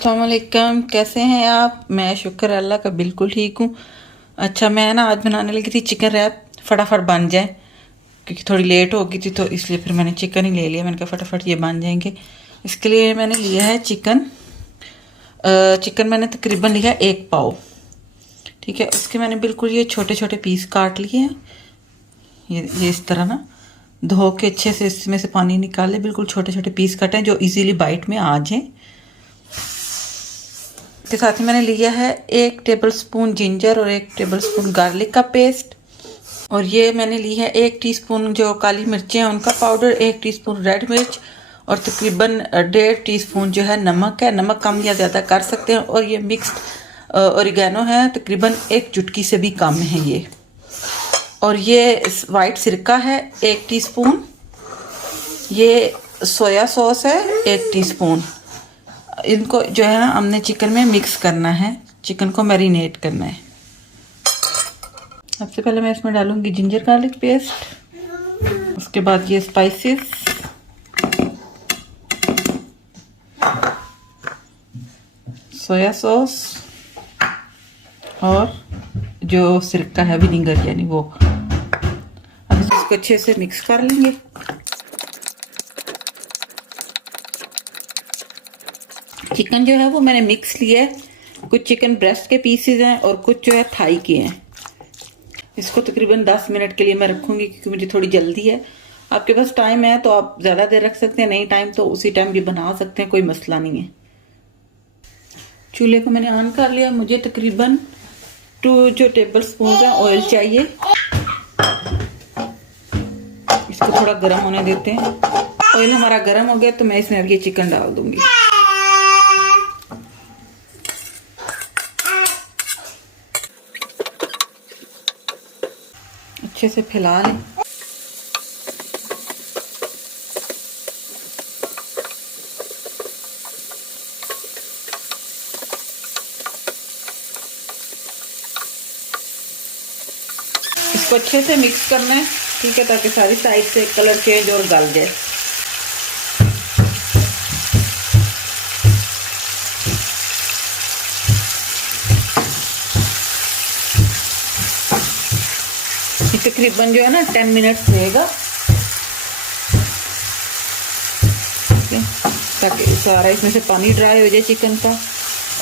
अस्सलाम वालेकुम, कैसे हैं आप। मैं शुक्र अल्लाह का बिल्कुल ठीक हूँ। अच्छा, मैं ना आज बनाने लगी थी चिकन रैप, फटाफट बन जाए क्योंकि थोड़ी लेट हो गई थी, तो इसलिए फिर मैंने चिकन ही ले लिया। मैंने कहा फटाफट ये बन जाएंगे। इसके लिए मैंने लिया है चिकन। चिकन मैंने तकरीबन लिया 1 पाव। ठीक है, उसके मैंने बिल्कुल ये छोटे छोटे पीस काट लिए हैं। ये इस तरह ना धो के अच्छे से इसमें से पानी निकाल ले। बिल्कुल छोटे छोटे पीस कटें जो इजीली बाइट में आ जाएं। के साथ ही मैंने लिया है 1 टेबलस्पून जिंजर और 1 टेबलस्पून गार्लिक का पेस्ट। और ये मैंने ली है 1 टीस्पून जो काली मिर्चें हैं उनका पाउडर, 1 टीस्पून रेड मिर्च और तकरीबन 1.5 टीस्पून जो है नमक है। नमक कम या ज़्यादा कर सकते हैं। और ये मिक्स्ड ओरिगेनो है, तकरीबन 1 चुटकी से भी कम है ये। और ये वाइट सिरका है 1 टीस्पून। ये सोया सॉस है 1 टीस्पून। इनको जो है ना हमने चिकन में मिक्स करना है, चिकन को मैरिनेट करना है। सबसे पहले मैं इसमें डालूंगी जिंजर गार्लिक पेस्ट, उसके बाद ये स्पाइसेस, सोया सॉस और जो सिरका है विनेगर यानी वो। अब इसको अच्छे से मिक्स कर लेंगे। चिकन जो है वो मैंने मिक्स लिया है। कुछ चिकन ब्रेस्ट के पीसेज हैं और कुछ जो है थाई के हैं। इसको तकरीबन 10 मिनट के लिए मैं रखूंगी क्योंकि मुझे थोड़ी जल्दी है। आपके पास टाइम है तो आप ज़्यादा देर रख सकते हैं, नहीं टाइम तो उसी टाइम भी बना सकते हैं, कोई मसला नहीं है। चूल्हे को मैंने ऑन कर लिया। मुझे तकरीबन 2 टेबल स्पून है ऑयल चाहिए। इसको थोड़ा गर्म होने देते हैं। ऑयल हमारा गर्म हो गया तो मैं इसमें अब ये चिकन डाल दूंगी। अच्छे से फैला लें। इसको अच्छे से मिक्स करना है, ठीक है, ताकि सारी साइड से कलर चेंज और गल जाए। तकरीबन जो है ना 10 मिनट्स रहेगा, ताकि सारा इसमें से पानी ड्राई हो जाए चिकन का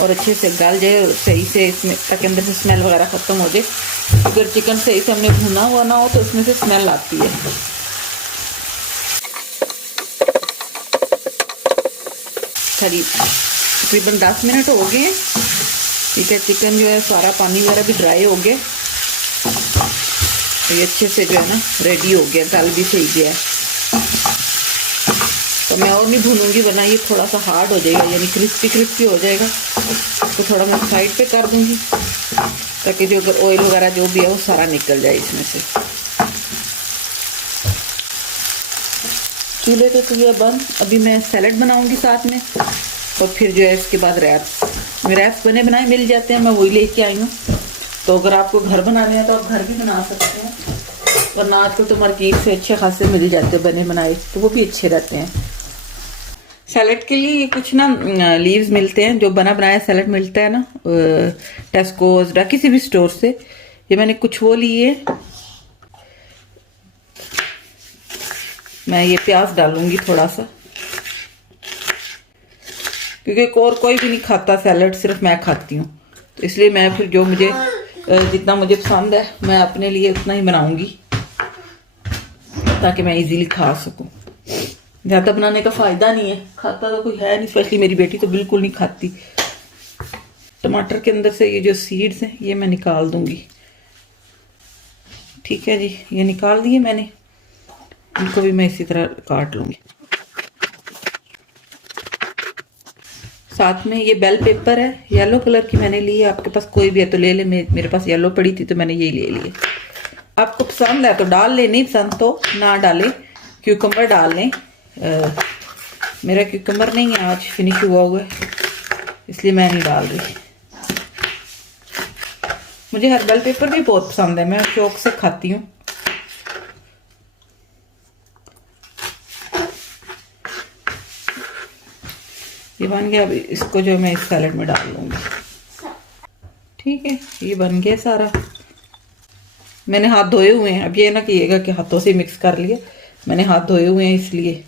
और अच्छे से गल जाए और सही से इसमें, ताकि अंदर से स्मेल वगैरह खत्म हो जाए। अगर चिकन सही से हमने भुना हुआ ना हो तो उसमें से स्मेल आती है। तकरीबन 10 मिनट हो गए, ठीक है। चिकन जो है सारा पानी वगैरह भी ड्राई हो गया। तो ये अच्छे से जो है ना रेडी हो गया, गल भी सही गया। तो मैं और नहीं भूनूंगी वरना ये थोड़ा सा हार्ड हो जाएगा, यानी क्रिस्पी क्रिस्पी हो जाएगा। तो थोड़ा मैं साइड पे कर दूंगी ताकि जो अगर ऑयल वगैरह जो भी है वो सारा निकल जाए इसमें से। चूल्हे पे तो ये बंद। अभी मैं सैलेड बनाऊंगी साथ में और फिर जो है इसके बाद रैप्स बने बनाए मिल जाते हैं, मैं वही लेके आई हूँ। तो अगर आपको घर बनाने हैं तो आप घर भी बना सकते हैं, वरना आजकल तो मार्केट से अच्छे खासे मिल जाते हैं बने बनाए, तो वो भी अच्छे रहते हैं। सैलेड के लिए कुछ ना लीव्स मिलते हैं, जो बना बनाया सैलेड मिलता है ना टेस्कोस या किसी भी स्टोर से। ये मैंने कुछ वो लिए। मैं ये प्याज डालूंगी थोड़ा सा, क्योंकि और कोई भी नहीं खाता सैलेड, सिर्फ मैं खाती हूँ। तो इसलिए मैं फिर जो मुझे जितना मुझे पसंद है मैं अपने लिए उतना ही बनाऊंगी ताकि मैं इजीली खा सकूं। ज़्यादा बनाने का फ़ायदा नहीं है, खाता तो कोई है नहीं, स्पेशली मेरी बेटी तो बिल्कुल नहीं खाती। टमाटर के अंदर से ये जो सीड्स हैं ये मैं निकाल दूंगी, ठीक है जी। ये निकाल दिए मैंने, इनको भी मैं इसी तरह काट लूँगी। साथ में ये बेल पेपर है, येलो कलर की मैंने ली है। आपके पास कोई भी है तो ले ले, मेरे पास येलो पड़ी थी तो मैंने यही ले ली। आपको पसंद है तो डाल ले, नहीं पसंद तो ना डालें। क्यूकम्बर डाल लें। मेरा क्यूकम्बर नहीं है आज, फिनिश हुआ हुआ है, इसलिए मैं नहीं डाल रही। मुझे हर्बल पेपर भी बहुत पसंद है, मैं शौक से खाती हूँ। ये बन गया। अब इसको जो मैं इस सैलेड में डाल लूँगी। ठीक है, ये बन गया सारा। मैंने हाथ धोए हुए हैं, अब ये ना कीजिएगा कि हाथों से मिक्स कर लिया, मैंने हाथ धोए हुए हैं इसलिए।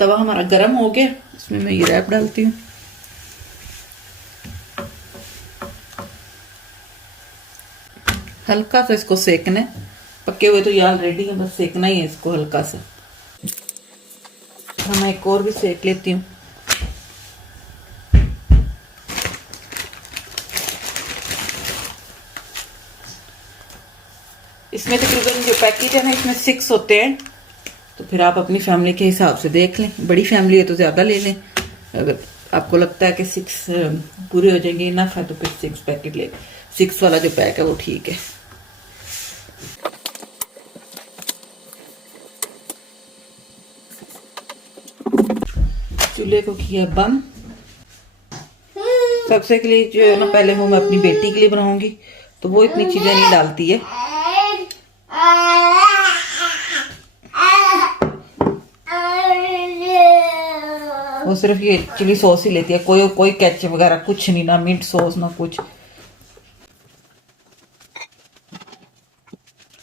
तवा हमारा गर्म हो गया, इसमें मैं ये रैप डालती हूँ। हल्का सा इसको सेकना है, पके हुए तो ये ऑलरेडी है, बस सेकना ही है इसको हल्का सा। मैं एक और भी सेक लेती हूँ। इसमें तकरीबन जो पैकेज है ना, इसमें 6 होते हैं, तो फिर आप अपनी फैमिली के हिसाब से देख लें। बड़ी फैमिली है तो ज़्यादा ले लें, अगर आपको लगता है कि 6 पूरे हो जाएंगे इनफ है तो फिर 6 पैकेट ले। 6 वाला जो पैक है वो ठीक है। चूल्हे को किया बंद। सबसे के लिए जो है ना, पहले वो मैं अपनी बेटी के लिए बनाऊंगी, तो वो इतनी चीजें नहीं डालती है। वो सिर्फ ये चिली सॉस ही लेती है, कोई केचप वगैरह कुछ नहीं, ना मिंट सॉस ना कुछ।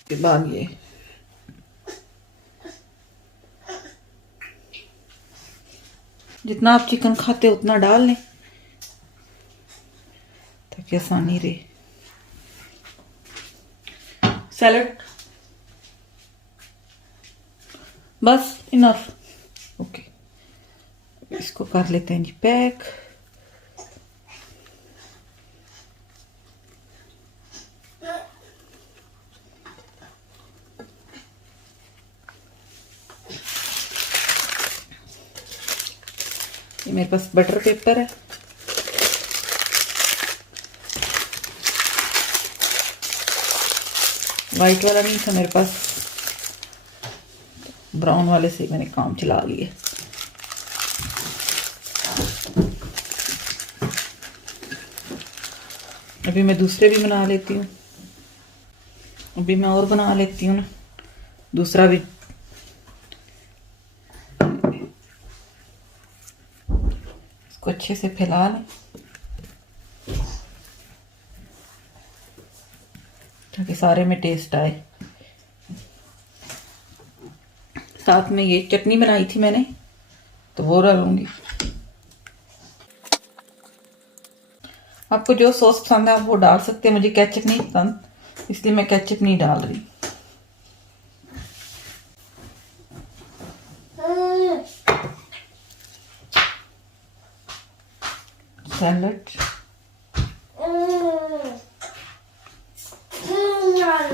के बाद ये जितना आप चिकन खाते हो उतना डाल लें ताकि आसानी रहे। सैलड बस इनफ। ओके, इसको कर लेते हैं जी पैक। ये मेरे पास बटर पेपर है, वाइट वाला नहीं था मेरे पास, ब्राउन वाले से मैंने काम चला लिया। अभी मैं दूसरे भी बना लेती हूँ, अभी मैं और बना लेती हूँ ना दूसरा भी। इसको अच्छे से फैला लें ताकि सारे में टेस्ट आए। साथ में ये चटनी बनाई थी मैंने, तो वो डालूंगी। आपको जो सॉस पसंद है आप वो डाल सकते हैं। मुझे केचप नहीं पसंद, इसलिए मैं केचप नहीं डाल रही। सैलड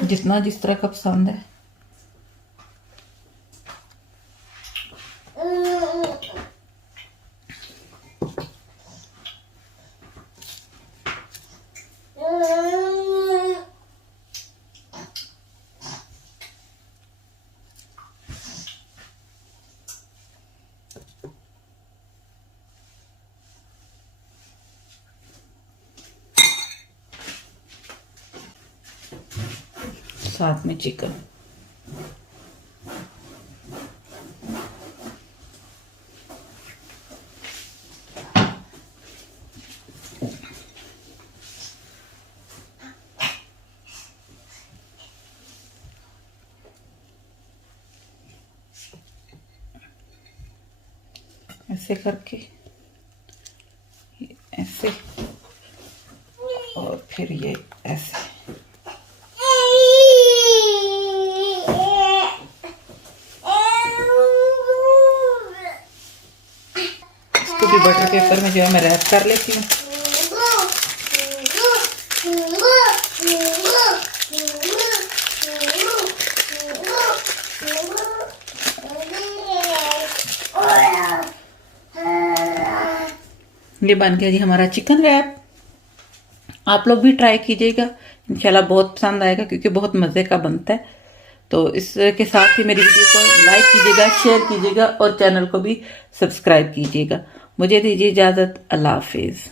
जितना जिस तरह का पसंद है। साथ में चिकन। ऐसे करके ऐसे और फिर ये ऐसे। इसको भी बटर पेपर में जो है मैं रैप कर लेती हूँ। ये बन गया जी हमारा चिकन रैप। आप लोग भी ट्राई कीजिएगा, इंशाल्लाह बहुत पसंद आएगा क्योंकि बहुत मज़े का बनता है। तो इसके साथ ही मेरी वीडियो को लाइक कीजिएगा, शेयर कीजिएगा और चैनल को भी सब्सक्राइब कीजिएगा। मुझे दीजिए इजाज़त। अल्लाह हाफिज़।